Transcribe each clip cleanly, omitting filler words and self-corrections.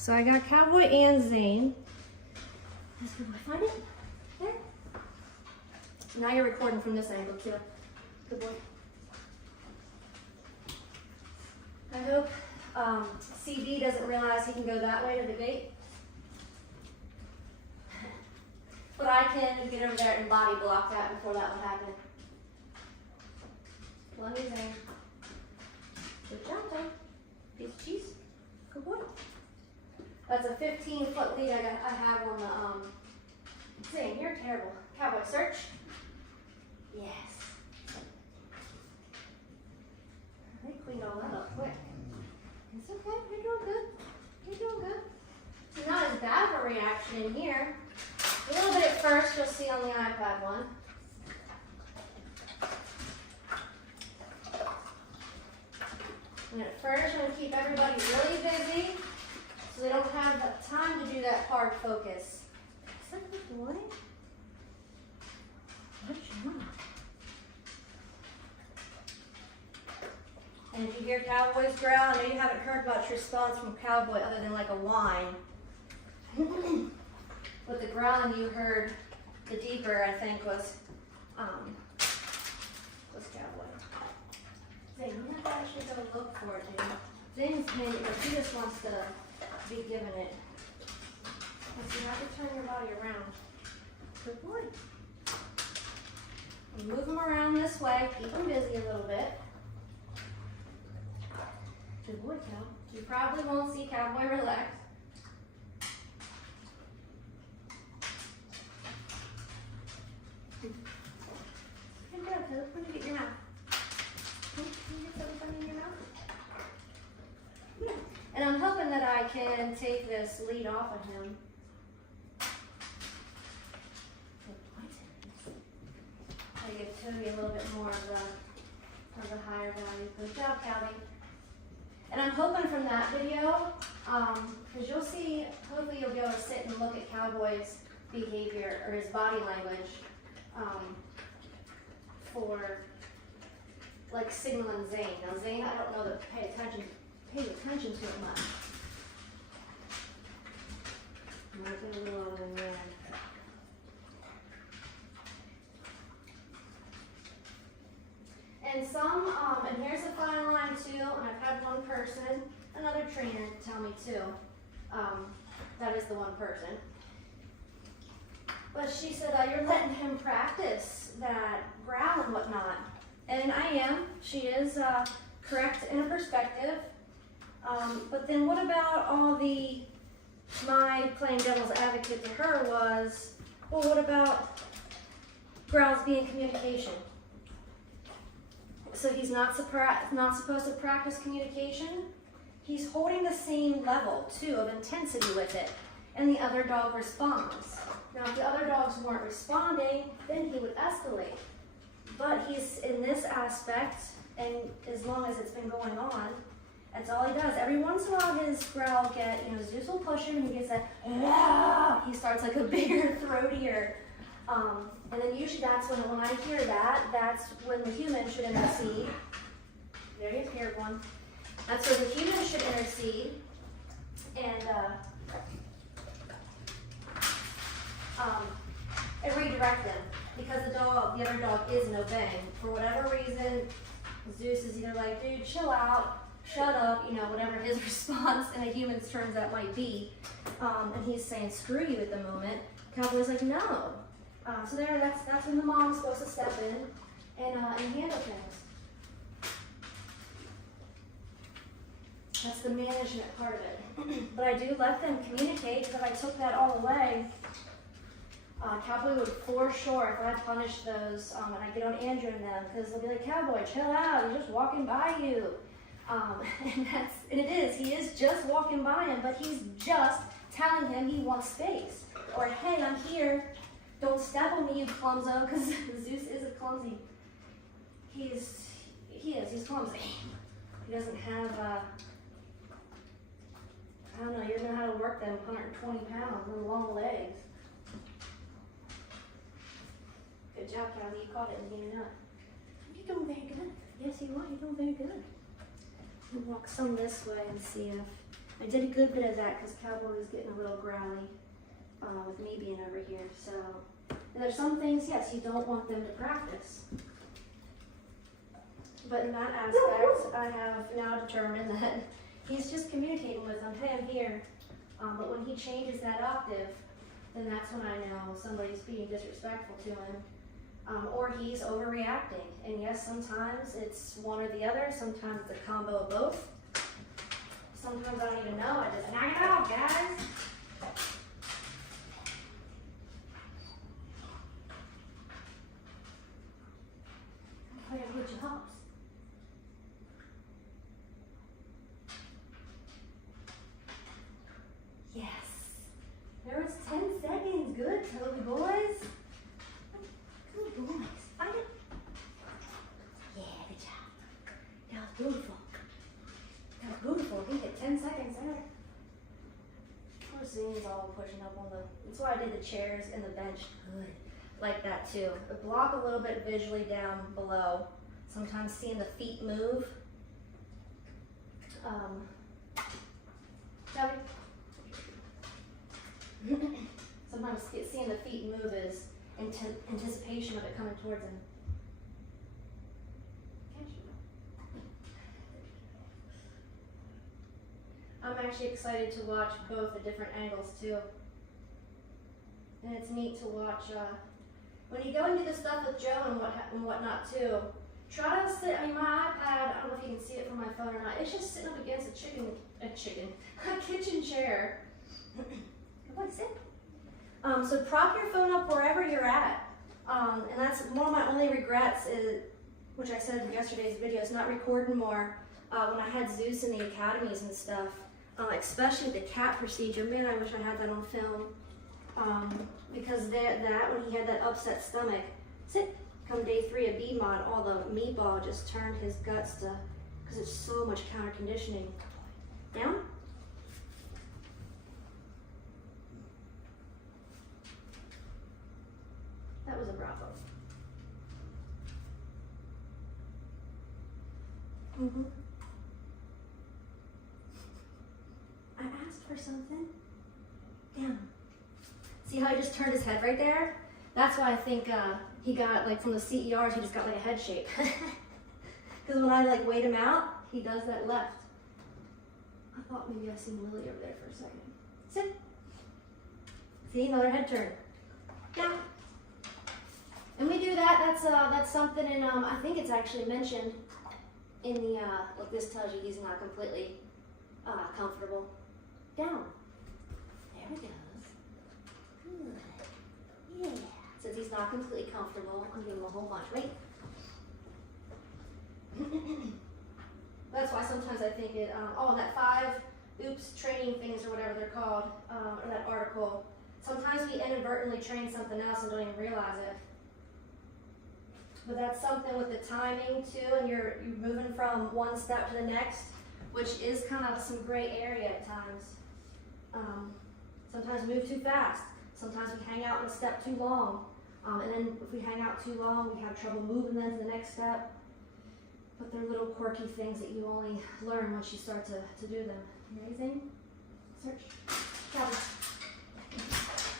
So I got Cowboy and Zane. Let's go find it. There. Now you're recording from this angle too. Good boy. I hope CD doesn't realize he can go that way to the gate. But I can get over there and body block that before that would happen. Love you, Zane. Good job, Tom. Piece of cheese. Good boy. That's a 15-foot lead I have on the, Zane, you're terrible. Cowboy, search. Yes. They cleaned all that up quick. It's okay, you're doing good. You're doing good. It's not as bad of a reaction in here. A little bit at first, you'll see on the iPad one. And at first, I'm going to keep everybody really busy so they don't have the time to do that hard focus. Is that good boy? Good job. And if you hear Cowboy's growl, I know you haven't heard much response from Cowboy other than like a whine. But the growling you heard, the deeper, I think, was Cowboy. Zane, I'm not actually going to look for it, dude. Zane's handy, but he just wants to be given it. So you have to turn your body around. Good boy. And move him around this way. Keep him busy a little bit. Good boy, Cow. You probably won't see Cowboy relax. Good job, Cow. Let me get your mouth. Can you get something in your mouth? Yeah. And I'm hoping that I can take this lead off of him. I give Toby a little bit more of the higher value. Good job, Callie. And I'm hoping from that video, because you'll see, hopefully you'll be able to sit and look at Cowboy's behavior or his body language for like signaling Zane. Now Zane, I don't know that pays attention to it much. Might get a little over in there. And some, and here's a fine line too, and I've had one person, another trainer, tell me too, that is the one person. But she said, you're letting him practice that growl and whatnot. And I am. She is correct in a perspective. But then what about all my playing devil's advocate to her was, well, what about growls being communication? So he's not supposed to practice communication. He's holding the same level, too, of intensity with it. And the other dog responds. Now, if the other dogs weren't responding, then he would escalate. But he's in this aspect, and as long as it's been going on, that's all he does. Every once in a while, his growl Zeus will push him, and he gets that, he starts like a bigger, throatier. And then usually that's when I hear that, that's when the human should intercede. There you hear one. That's where the human should intercede and redirect them. Because the other dog isn't obeying. For whatever reason, Zeus is either like, dude, chill out, shut up, whatever his response in a human's terms that might be. And he's saying, screw you at the moment. Cowboy's like, no. So that's when the mom's supposed to step in and handle things. That's the management part of it. But I do let them communicate, because if I took that all away, Cowboy would for sure, if I punish those, and I get on Andrew and them, because they'll be like, Cowboy, chill out, he's just walking by you. And it is, he is just walking by him, but he's just telling him he wants space. Or, hey, I'm here. Don't step on me, you clumso, because Zeus is a clumsy. He's clumsy. He doesn't have, I don't know, you don't know how to work them 120 pounds with long legs. Good job, Callie, you caught it and you know it. You're doing very good. Yes, you are, you're doing very good. We'll walk some this way and see if I did a good bit of that because Cowboy was getting a little growly with me being over here. So, and there's some things, yes, you don't want them to practice. But in that aspect, I have now determined that he's just communicating with them, hey, I'm here. But when he changes that octave, then that's when I know somebody's being disrespectful to him. Or he's overreacting. And yes, sometimes it's one or the other. Sometimes it's a combo of both. Sometimes I don't even know. I just knock it out, guys. I gotta get your hops. Yes. There was 10 seconds. Good, Toby boys. Good boys. Find it. Yeah, good job. That was beautiful. That was beautiful. We hit 10 seconds there. Poor Zing's all pushing up on the. That's why I did the chairs and the bench. Good. Like that too. Block a little bit visually down below. Sometimes seeing the feet move. Toby. Sometimes seeing the feet move is anticipation of it coming towards him. I'm actually excited to watch both the different angles too. And it's neat to watch, when you go and do the stuff with Joe and whatnot too, try to sit, I mean my iPad, I don't know if you can see it from my phone or not, it's just sitting up against a kitchen chair. What, sit? So prop your phone up wherever you're at. And that's one of my only regrets is, which I said in yesterday's video, is not recording more when I had Zeus in the academies and stuff, especially the cat procedure. Man, I wish I had that on film. Because that when he had that upset stomach, sit, come day 3 of B-Mod, all the meatball just turned his guts to, because it's so much counter conditioning. Down. That was a bravo. I asked for something. Down. See how he just turned his head right there? That's why I think he got, like, from the CERs, he just got like a head shape. Because when I like weighed him out, he does that left. I thought maybe I seen Lily over there for a second. Sit. See, another head turn. Down. And we do that. That's something in I think it's actually mentioned in the like this tells you he's not completely comfortable. Down. There we go. Yeah. Since he's not completely comfortable, I'm giving him a whole bunch. Wait. That's why sometimes I think it, that 5 oops training things or whatever they're called, or that article, sometimes we inadvertently train something else and don't even realize it. But that's something with the timing too, and you're moving from one step to the next, which is kind of some gray area at times. Sometimes we move too fast. Sometimes we hang out in a step too long. And then if we hang out too long, we have trouble moving then to the next step. But they're little quirky things that you only learn once you start to do them. Amazing. Search. Toby.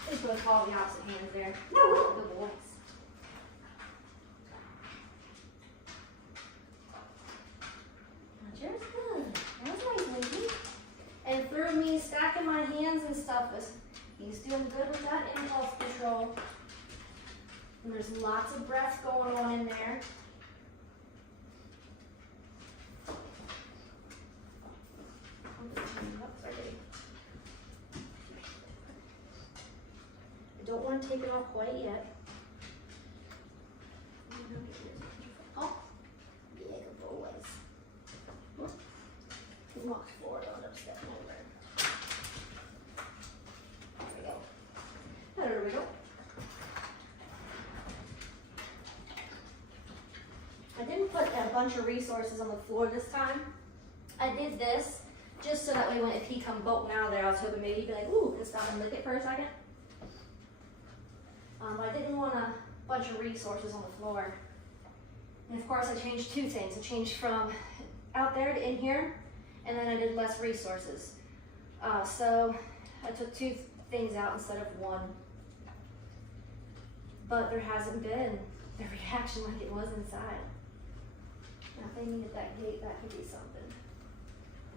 Please both follow the opposite hands there. No. Good boys. Cheers. Good. That was nice, lady. And through me stacking my hands and stuff, he's doing good with that impulse control. And there's lots of breaths going on in there. I don't want to take it off quite yet. Oh, yeah, good boys. Walk forward on up, stepping over. There we go. There we go. I didn't put a bunch of resources on the floor this time. I did this just so that way when if he come bolting out of there, I was hoping maybe he'd be like, ooh, and stop and lick it for a second. I didn't want a bunch of resources on the floor. And of course I changed 2 things. I changed from out there to in here, and then I did less resources. So I took 2 things out instead of 1. But there hasn't been the reaction like it was inside. Now if they needed that gate, that could be something.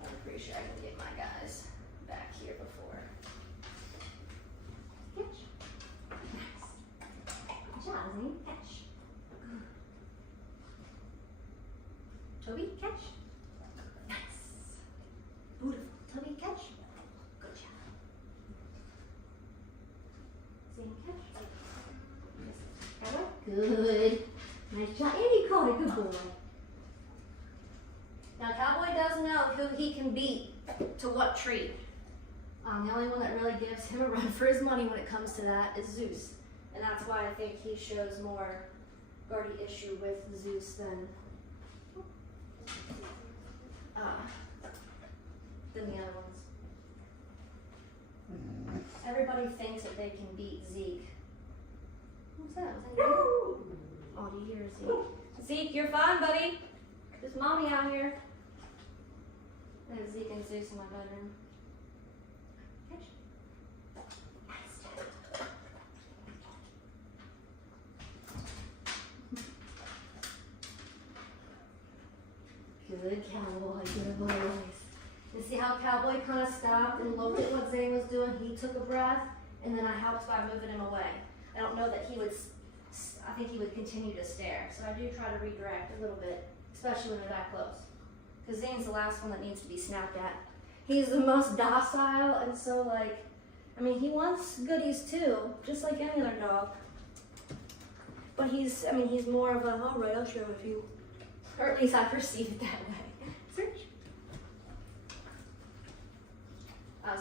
I'm pretty sure I can get my guys back here before. Catch. Nice. Good job, Zane. Catch. Toby, catch. Nice. Beautiful. Toby, catch. Good job. Zane, catch. Good. Nice job. And he caught it. Good boy. Now, Cowboy does know who he can beat to what tree. The only one that really gives him a run for his money when it comes to that is Zeus. And that's why I think he shows more guardy issue with Zeus than the other ones. Everybody thinks that they can beat Zeke. What's that? Was that you? Oh, do you hear Zeke? Zeke, you're fine, buddy. There's mommy out here. There's Zeke and Zeus in my bedroom. Catch. Nice. Good Cowboy, good boys. You see how Cowboy kind of stopped and looked at what Zane was doing? He took a breath, and then I helped by moving him away. I don't know that he would, I think he would continue to stare. So I do try to redirect a little bit, especially when they're that close. Because Zane's the last one that needs to be snapped at. He's the most docile, and so like, I mean, he wants goodies too, just like any other dog. But he's more of a, all right, I'll share with you. Or at least I perceive it that way. Search.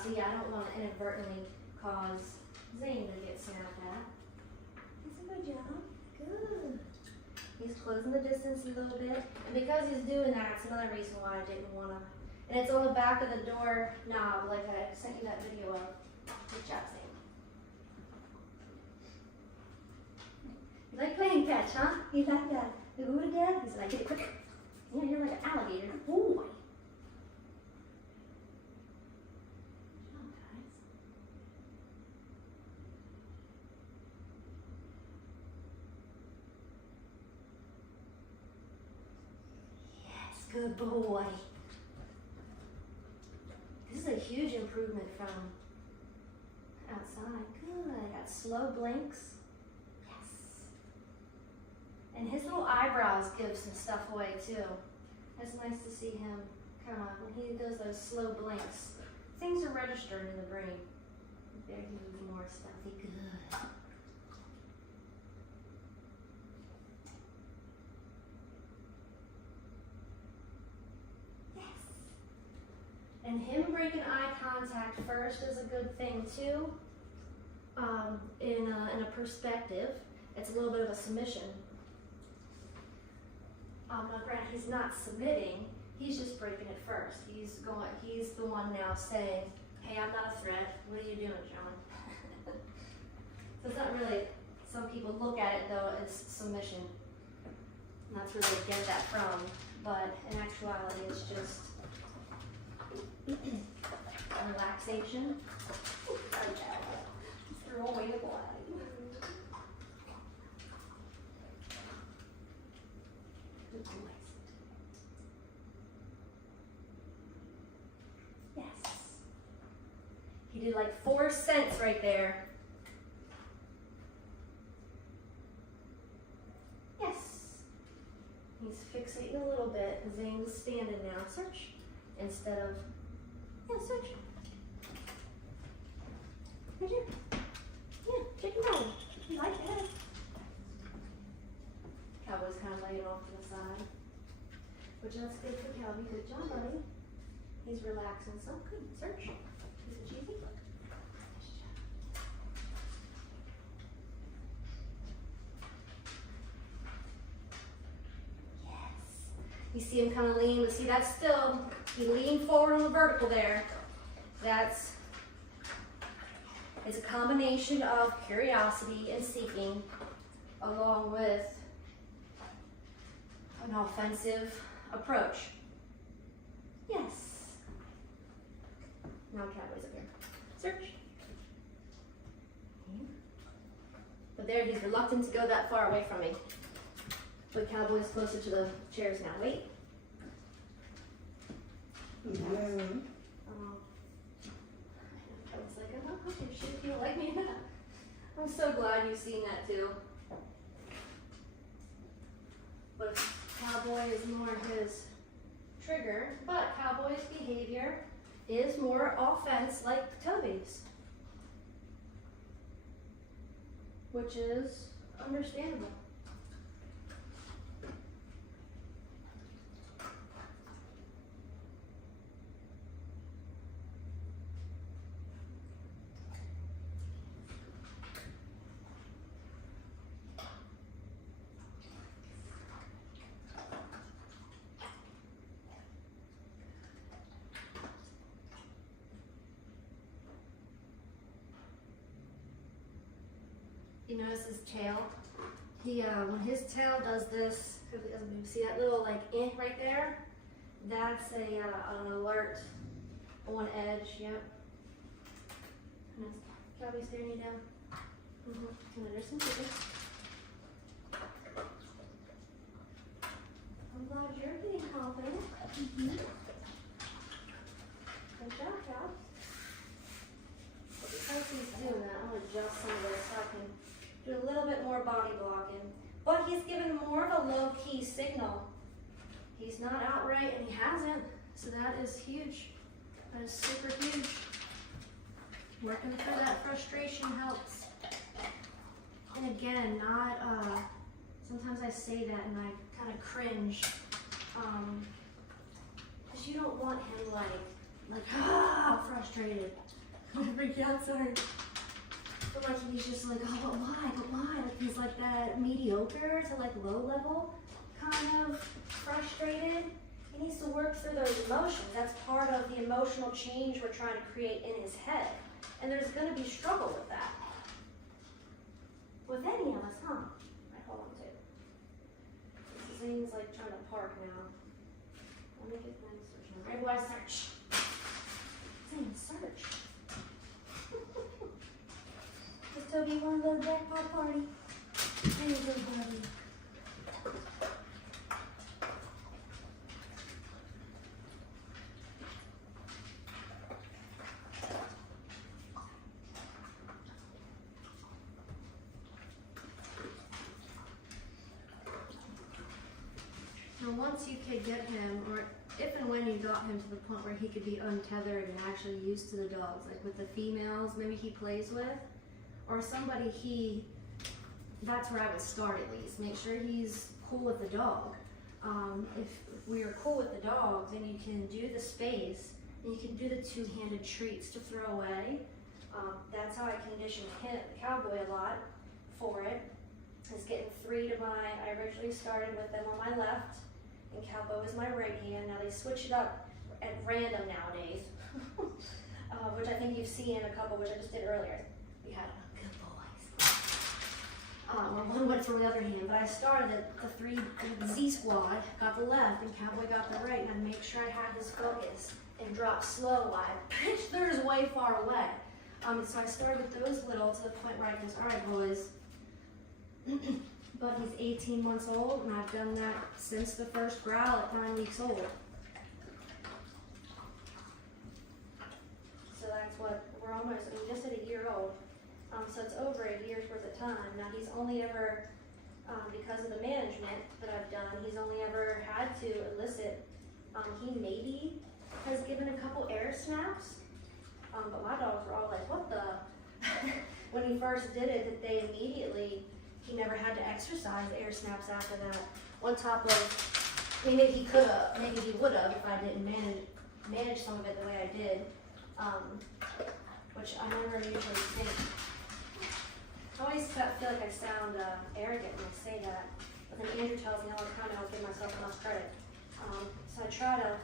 So yeah, I don't want to inadvertently cause Zane to get snapped at. He's a good job. Good. He's closing the distance a little bit. And because he's doing that, it's another reason why I didn't want to. And it's on the back of the door knob, like I sent you that video of. Good job, Zane. You like playing catch, huh? You like that? The Buddha dad? He said, I get it quicker. Yeah, you're like an alligator. Boy. Good boy. This is a huge improvement from outside. Good. Got slow blinks. Yes. And his little eyebrows give some stuff away too. It's nice to see him kind of, when he does those slow blinks, things are registered in the brain. There he moves more stuffy. Good. And him breaking eye contact first is a good thing too. In a perspective, it's a little bit of a submission. Now granted, he's not submitting, he's just breaking it first. He's the one now saying, hey, I'm not a threat, what are you doing, John? So it's not really, some people look at it though as submission. And that's where they get that from, but in actuality it's just relaxation. Throw away the blood. Good boys. Yes. He did like 4 cents right there. Yes. He's fixating a little bit. Zane's standing now. Search instead of. Yeah, search. Right here. Yeah, chicken roll. You like that? Cowboy's kind of laying off to the side. Which that's good for Cowboy. Good job, buddy. He's relaxing some. Good. Search. Is it cheesy? You see him kind of lean, but see that's still, he leaned forward on the vertical there. It's a combination of curiosity and seeking along with an offensive approach. Yes. Now Cowboy's up here. Search. But there, he's reluctant to go that far away from me. But Cowboy's closer to the chairs now. Wait. Mm-hmm. I was like, I'm not pushing shit if you don't like me. I'm so glad you've seen that too. But Cowboy is more his trigger, but Cowboy's behavior is more offense like Toby's, which is understandable. You notice his tail? He when his tail does this, see that little like int right there? That's an alert on edge. Yep. Cowboy staring you down. And there's some chicken. I'm glad you're getting confident. Good job, Cow. Because he's doing that, I'm gonna adjust some of this so I can do a little bit more body blocking. But he's given more of a low-key signal. He's not outright, and he hasn't. So that is huge. That is super huge. Working through that frustration helps. And again, not, sometimes I say that and I kind of cringe. Because you don't want him like, frustrated. Freak out, sorry. But like he's just like, oh, but why? Like he's like that mediocre to like low level, kind of frustrated. He needs to work through those emotions. That's part of the emotional change we're trying to create in his head. And there's gonna be struggle with that. With any of us, huh? Right, hold on to. Zane's like trying to park now. Let me get my search on. Right, why search? Zane, search. Does Toby want a little jackpot party? Zane's a little party. Now once you could get him, or if and when you got him to the point where he could be untethered and actually used to the dogs, like with the females maybe he plays with, or somebody that's where I would start at least. Make sure he's cool with the dog. If we are cool with the dog, then you can do the space, and you can do the two-handed treats to throw away. That's how I conditioned him, Cowboy a lot for it, is getting 3 to I originally started with them on my left, and Cowboy was my right hand. Now they switch it up at random nowadays, which I think you've seen in a couple, which I just did earlier. We had good boys. Or one went from the other hand, but I started at the 3 Z squad, got the left, and Cowboy got the right, and I'd make sure I had his focus and drop slow while I pitched theirs way far away. So I started with those little to the point where I just, all right, boys. But he's 18 months old, and I've done that since the first growl at 9 weeks old. So that's what we're almost, I mean, just at a year old. So it's over a year's worth of time. Now he's only ever, because of the management that I've done, he's only ever had to elicit, he maybe has given a couple air snaps, but my dogs were all like, what the? When he first did it, that they immediately, he never had to exercise air snaps after that. On top of, I mean, maybe he could have, maybe he would have if I didn't manage some of it the way I did, which I never usually think. I always feel like I sound arrogant when I say that, but then Andrew tells me all the time I don't give myself enough credit. So I try to,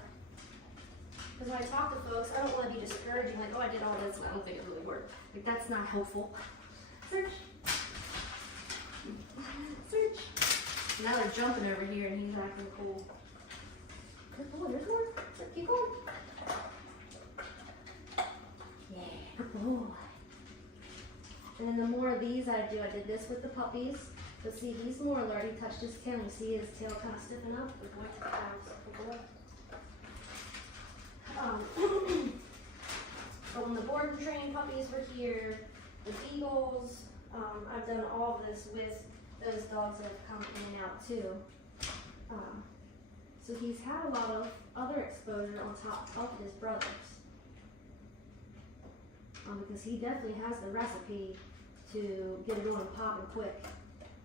because when I talk to folks, I don't want to be discouraging, like, oh, I did all this, and I don't think it really worked. Like, that's not helpful. Search. Search. Now they're jumping over here, and he's acting cool. Good boy, there's more. Keep going. Good boy. And then the more of these I do, I did this with the puppies. But see, he's more alert. He touched his tail. You see his tail kind of stiffen up. Good boy to the house. Good boy. But when the board and training puppies were here, the beagles, I've done all of this with those dogs that have come in and out too. So he's had a lot of other exposure on top of his brothers. Because he definitely has the recipe to get it on and popping quick.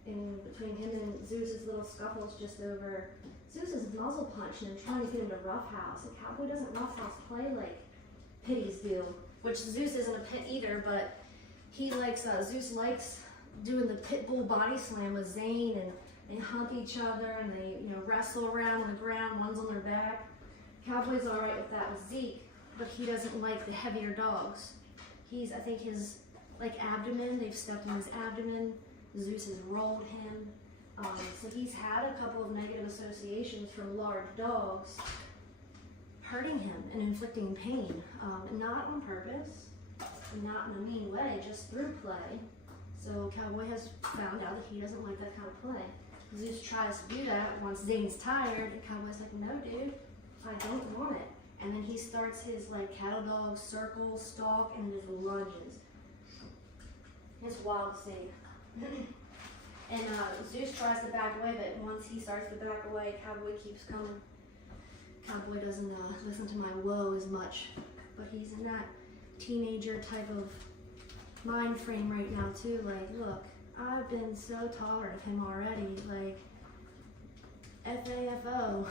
In between him and Zeus's little scuffles just over Zeus's muzzle punching and trying to get him to roughhouse. And Cowboy doesn't roughhouse play like pitties do, which Zeus isn't a pit either, but he likes, Zeus likes doing the pit bull body slam with Zane, and they hump each other and they, you know, wrestle around on the ground, one's on their back. Cowboy's all right with that with Zeke, but he doesn't like the heavier dogs. I think his, like, abdomen, they've stepped on his abdomen. Zeus has rolled him. So he's had a couple of negative associations from large dogs hurting him and inflicting pain. Not on purpose, not in a mean way, just through play. So Cowboy has found out that he doesn't like that kind of play. Zeus tries to do that once Zane's tired, and Cowboy's like, no dude, I don't want it. And then he starts his like cattle dog circle, stalk, and just lunges. It's wild to see. And Zeus tries to back away, but once he starts to back away, Cowboy keeps coming. Cowboy doesn't listen to my whoa as much, but he's in that teenager type of mind frame right now too. Like, look, I've been so tolerant of him already. Like, FAFO.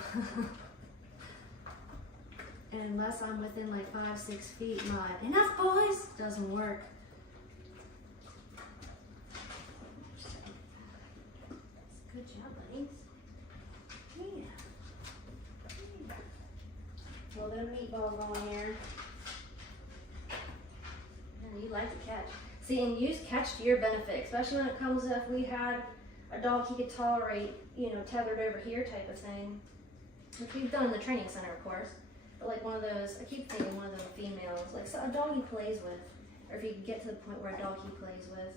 And unless I'm within like 5-6 feet, my enough boys doesn't work. Good job, buddies. Yeah. Well, little meatballs on here. And you like to catch. See, and use catch to your benefit, especially when it comes to if we had a dog he could tolerate, you know, tethered over here type of thing. Which we've done in the training center, of course. But like one of those, I keep thinking one of those females, like so a dog he plays with. Or if you can get to the point where a dog he plays with.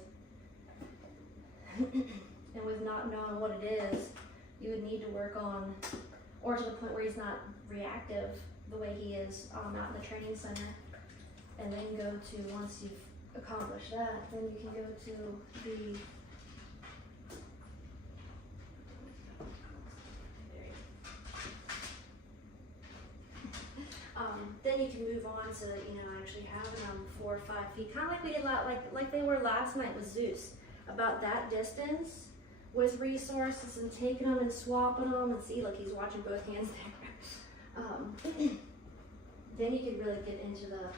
And with not knowing what it is, you would need to work on, or to the point where he's not reactive the way he is out in the training center. And then go to, once you've accomplished that, then you can go to the then you can move on to, you know, actually having them 4 or 5 feet, kind of like we did like they were last night with Zeus, about that distance with resources and taking them and swapping them, and see, look, he's watching both hands there. Then you can really get into the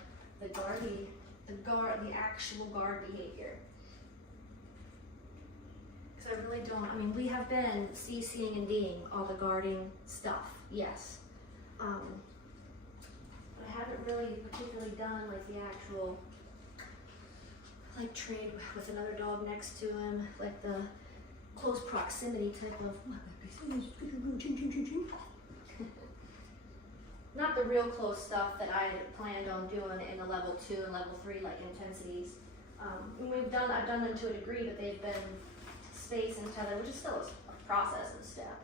actual guard behavior. Because I really don't, I mean, we have been CCing and D'ing all the guarding stuff, yes. But I haven't really particularly done like the actual, like trade with another dog next to him, like the close proximity type of, not the real close stuff that I planned on doing in the level 2 and level 3 like intensities. And I've done them to a degree, but they've been space and tether, which is still a process and step.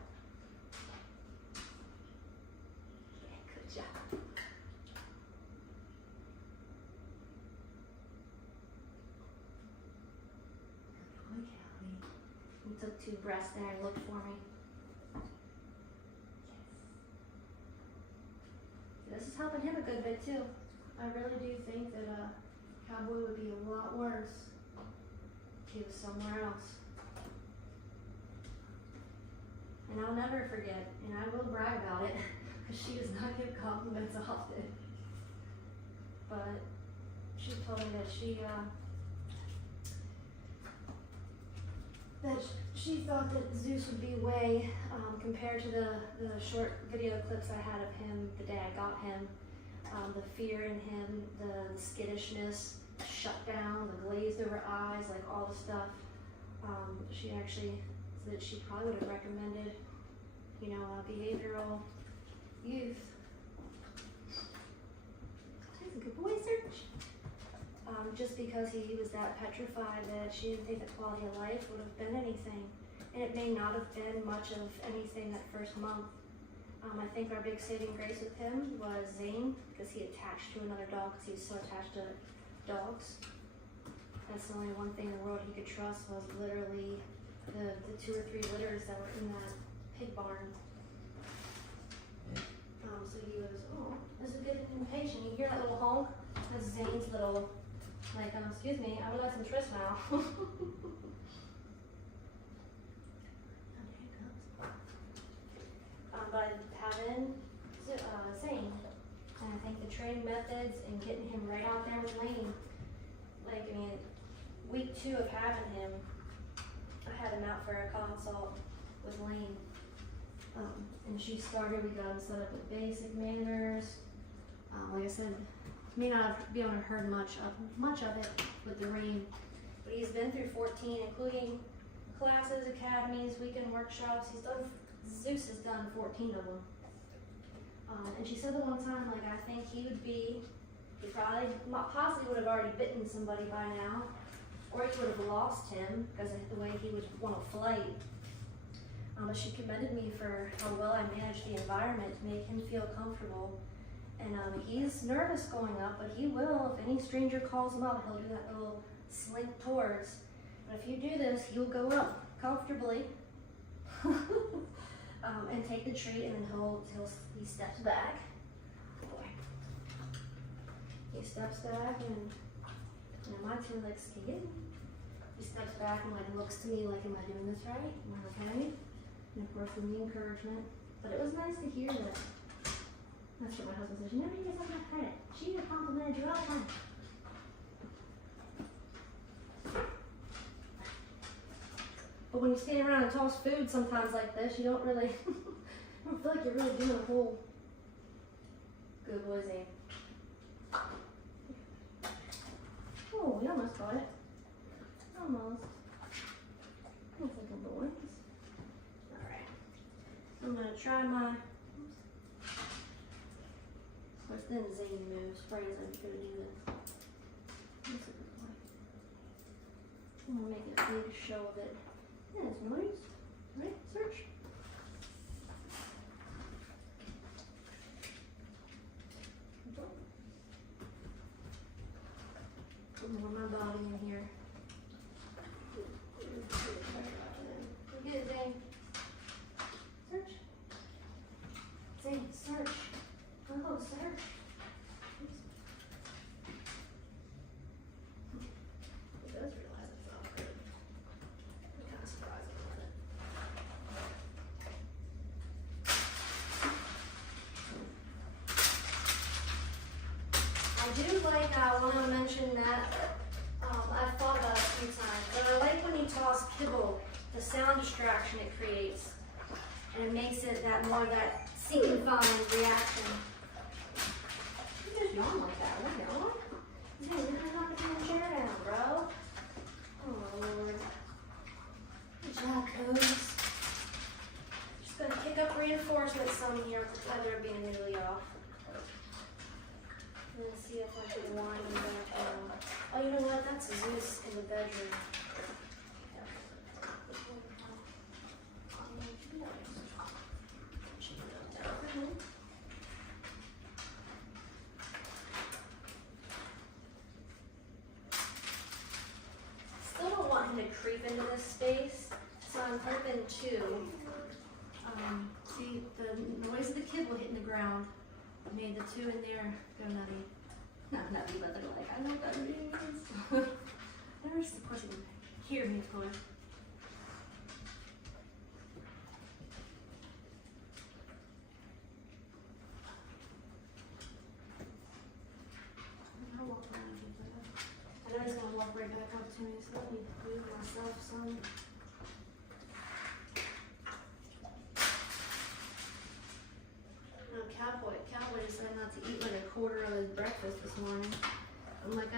Yeah, good job. Good boy, Callie. You took 2 breaths there and looked for me. This is helping him a good bit too. I really do think that Cowboy would be a lot worse if he was somewhere else. And I'll never forget, and I will brag about it, because she does not give compliments often. But she told me that she thought that Zeus would be way, compared to the short video clips I had of him the day I got him, the fear in him, the skittishness, shut down, the glazed over eyes, like all the stuff. She actually said she probably would have recommended, you know, behavioral youth. That's a good boy, Serge. just because he was that petrified that she didn't think the quality of life would have been anything. And it may not have been much of anything that first month. I think our big saving grace with him was Zane, because he attached to another dog because he was so attached to dogs. That's the only one thing in the world he could trust was literally the 2 or 3 litters that were in that pig barn. So he was, oh, this is a good impatient. You hear that little honk? That's Zane's little, like, excuse me, I would like some tryst now. By having Zane, and I think the training methods and getting him right out there with Lane, like, I mean, week 2 of having him, I had him out for a consult with Lane, and she started, we got him set up with basic manners. Like I said, may not be able to heard much of it with the rain, but he's been through 14, including classes, academies, weekend workshops. Zeus has done 14 of them. And she said the one time, like, I think he probably, possibly would have already bitten somebody by now, or you would have lost him because of the way he would want to flight. But she commended me for how well I managed the environment to make him feel comfortable. And he's nervous going up, but he will, if any stranger calls him up, he'll do that little slink towards. But if you do this, he'll go up comfortably. And take the treat, and then he steps back. Boy. He steps back, and my 2 legs skid. He steps back and like looks to me like, am I doing this right? Am I okay? And of course, with the encouragement. But it was nice to hear that. That's what my husband says. You never give yourself enough credit. She complimented you all the time. But when you stand around and toss food sometimes like this, you don't really, I don't feel like you're really doing a whole good boy, Zane. Oh, we almost got it. Almost. That's like a boy. Alright. I'm going to try my, of course then Zane moves. Praise I'm going to do this. That's a good boy. I'm going to make a big show of it. Yeah, it's noise. Right? Search. Put more of my body in here. We're good, Zane. Search. Zane, search. Oh, search. I want to mention that I've thought about it a few times, but I like when you toss kibble, the sound distraction it creates, and it makes it that more of that seek and find reaction. You just yawn like that, what yawn? Hey, you're knocking the chair down, bro. Oh Lord. Good job, Codes. Just gonna pick up reinforcements some here with the feather being newly off. And then see if I can wind them back down. Oh, you know what? That's Zeus in the bedroom. Still don't want him to creep into this space, so I'm hoping to see the noise of the kibble hitting the ground. Made the 2 in there go nutty. Not nutty, but they're like, I know what that means. There's the question. Hear me, of course. I'll walk around and get that. I know he's gonna walk right back up to me, so let me move myself some. Cowboy decided not to eat like a quarter of his breakfast this morning. I'm like,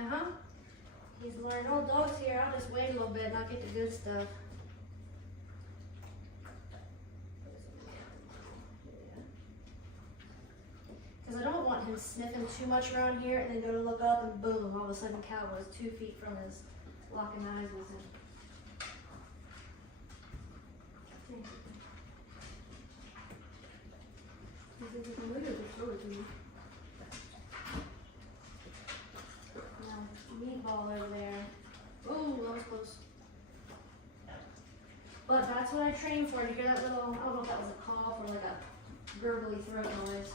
He's learned, oh, dog's here, I'll just wait a little bit and I'll get the good stuff. Because I don't want him sniffing too much around here and then go to look up and boom, all of a sudden Cal was 2 feet from his locking eyes with him. Meatball over there. Oh, that was close. But that's what I trained for. You hear that little, I don't know if that was a cough or like a gurgly throat noise.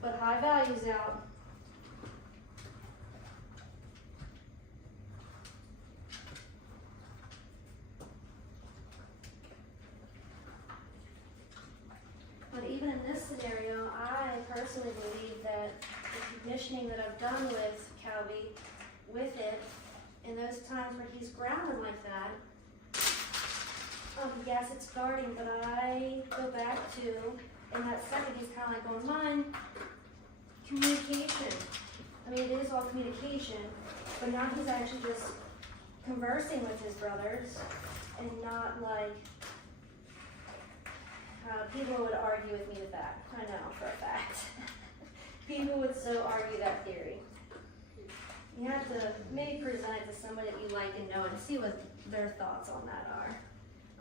But high values out. But even in this scenario, I personally believe that the conditioning that I've done with Calby, with it, in those times where he's grounded like that, yes, it's guarding, but I go back to, in that second, he's kind of like going, mine, communication. I mean, it is all communication, but now he's actually just conversing with his brothers and not like, people would argue with me with that. I know for a fact. People would so argue that theory. You have to maybe present it to somebody that you like and know and see what their thoughts on that are.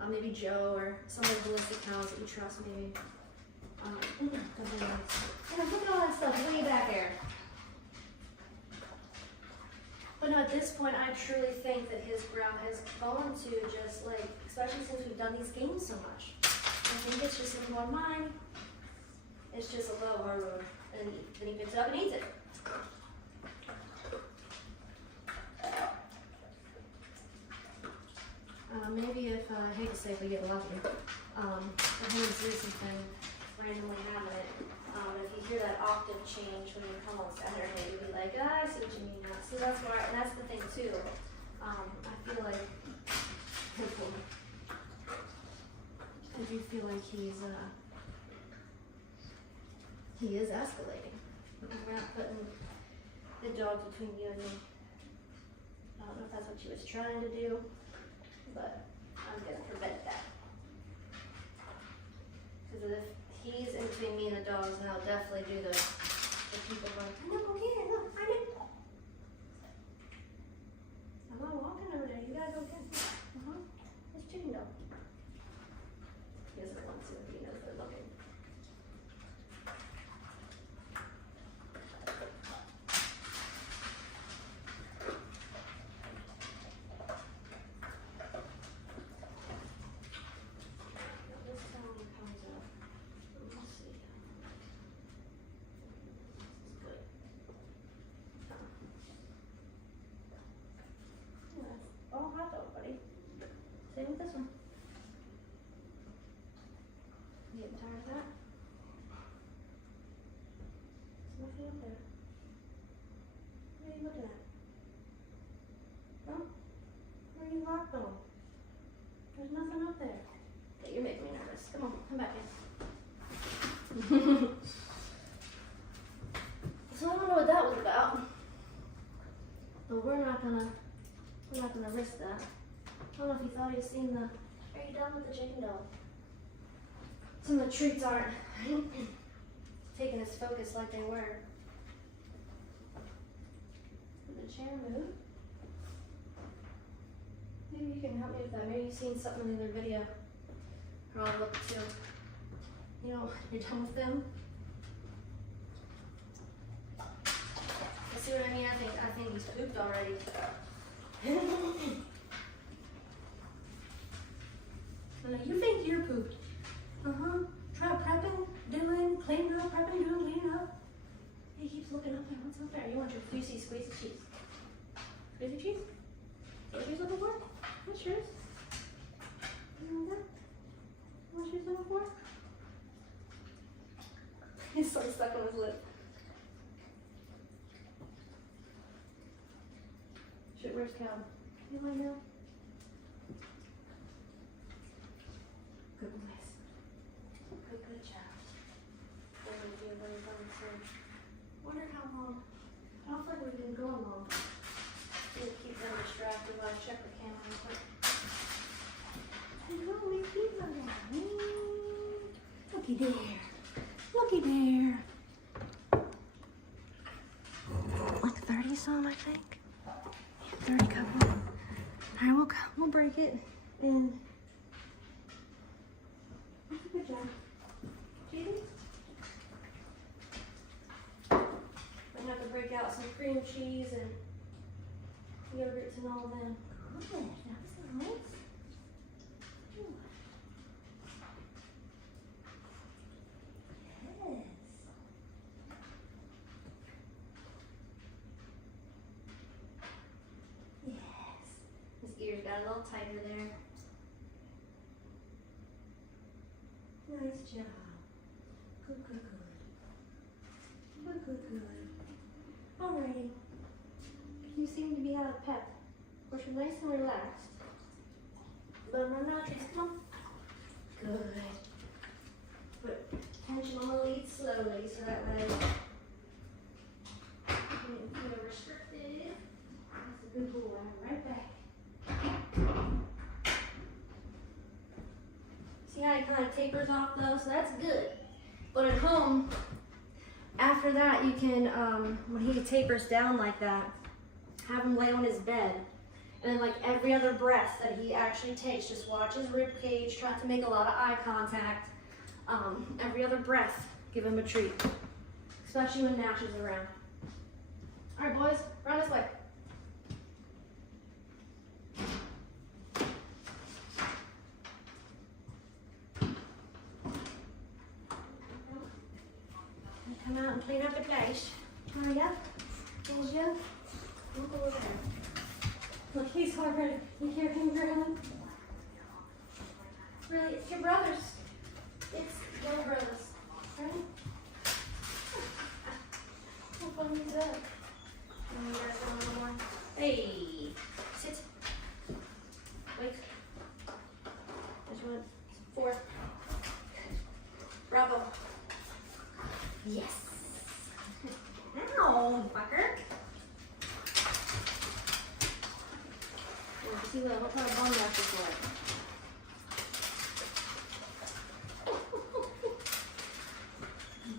Maybe Joe or some of the ballistic cows that you trust, maybe. Yeah, look at all that stuff way back there. But no, at this point, I truly think that his ground has gone to just like, especially since we've done these games so much. I think it's just in one mind. It's just a low hard road. And then he picks it up and eats it. Maybe if, I hate to say if we get lucky, if him and Zeus has been randomly having it, if you hear that octave change when you come on Saturday, you'll be like, I see what you mean now. See, that's why, and that's the thing too. I feel like, I do feel like he is escalating. We're not putting the dogs between you and me. I don't know if that's what she was trying to do, but I'm gonna prevent that. Because if he's in between me and the dogs, then I'll definitely do the people going, I'm not gonna get it, look, I did. I'm not walking over there, you gotta go get it. It's chicken dog. He doesn't want to, he knows they're looking. Oh, hot dog, buddy. Same with this one. You getting tired of that? There's nothing up there. What are you looking at? Huh? Where are you locked on? There's nothing up there. Yeah, you're making me nervous. Come on, come back in. So I don't know what that was about. But we're not gonna risk that. I don't know if you thought you'd seen the, are you done with the chicken dog? Some of the treats aren't taking his focus like they were. Did the chair move? Maybe you can help me with that. Maybe you've seen something in the other video. Or I'll look too. You know, you're done with them? See what I mean? I think he's pooped already. You think you're pooped? Try prepping, doing, cleaning up, prepping, doing, cleaning up. He keeps looking up there. What's up there? You want your juicy, squeezy cheese? Squeezy cheese? What she's looking for? What's yours? You want that? What she's looking for? He's so stuck on his lip. Shit, where's Cal? You lie down? Good boys. Good job. They're going to be a very fun soon. Wonder how long. I don't feel like we've been going long. We'll keep them distracted while I check the camera real quick. Hello, my feet are down. Looky there. Looky there. we'll break it. And that's a good job. Cheesy? I have to break out some cream cheese and yogurts and all that. Good, that's nice. Ooh. Yes. Yes. His ears got a little tighter there. Nice job. Good, good, good. Good, good, good. Alrighty. You seem to be out of pep. Of course, you're nice and relaxed. But I'm not just come. Good. Put tension on the lead slowly so that way you don't feel restricted. That's a good boy. Right back. See how he kind of tapers off though? So that's good. But at home, after that, you can, when he tapers down like that, have him lay on his bed. And then like every other breath that he actually takes, just watch his rib cage, try to make a lot of eye contact. Every other breath, give him a treat. Especially when Nash is around. All right, boys, run this way. Come out and clean up the place. Hurry up. There's you. Look over there. Look, he's already. You hear him growling? Really, it's your brothers. It's your brothers. Right? How fun is that? And you guys want a little more? Hey, sit. Wait. Which one? 4. Bravo. Yes. Ow, fucker. See what kind of bone rush is like.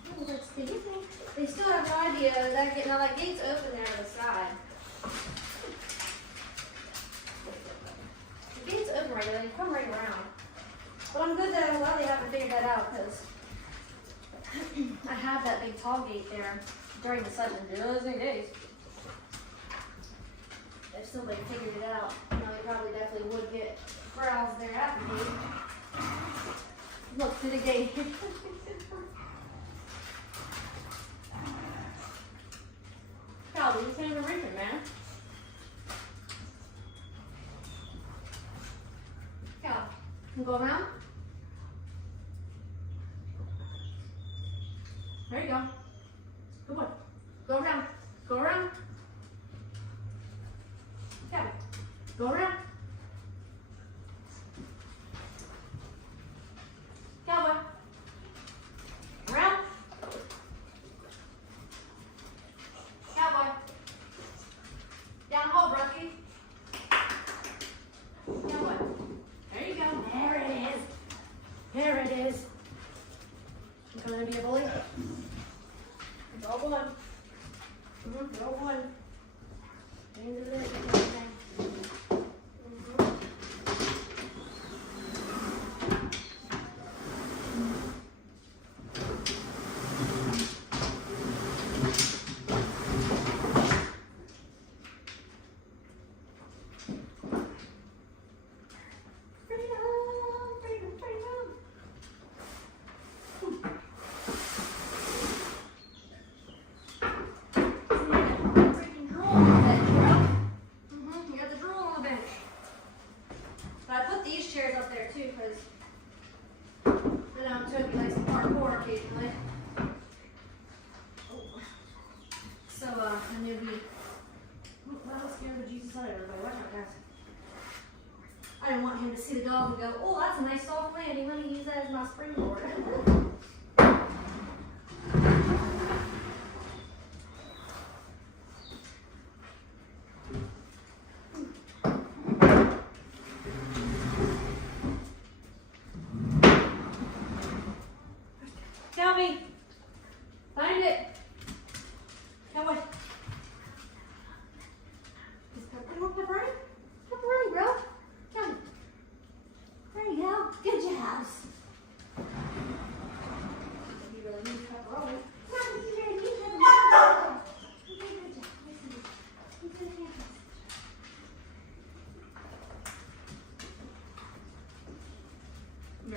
Oh, that's the thing. They still have no idea that now that gate's open there on the side. The gate's open right there, they come right around. But I'm good that I'm glad they haven't figured that out because I have that big tall gate there during the session just in case. If somebody figured it out, you know, they probably definitely would get growls there at the gate. Look to the gate. Calvin, you can't even reach it, man. Calvin, you go around. There you go. Good boy. Go around. Go around. Calvin, go around. Cowboy. Around. Cowboy. Down the hole, Brookie. Cowboy. There you go. There it is. There it is. You coming to be a bully? Go one. Go one. Into the Toby likes to parkour occasionally. So, and you'll be, that'll scare the Jesus out of everybody. Watch out, guys. I didn't want him to see the dog and go, oh, that's a nice soft landing. Let me use that as my springboard. Toby, find it. Cowboy. Just pepperoni, bro.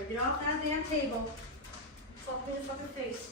better get off that damn table. Fuck me in the fucking face.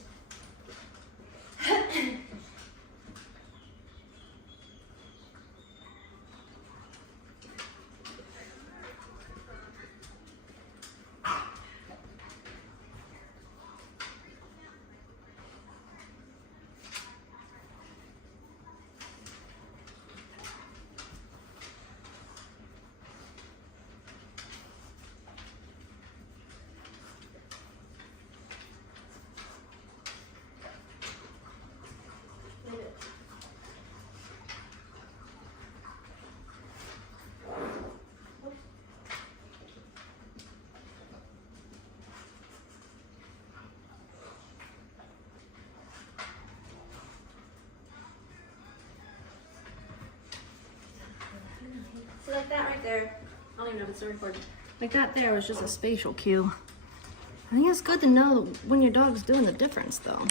So like that right there, I don't even know if it's still recording. Like that there was just a spatial cue. I think it's good to know when your dog's doing the difference though.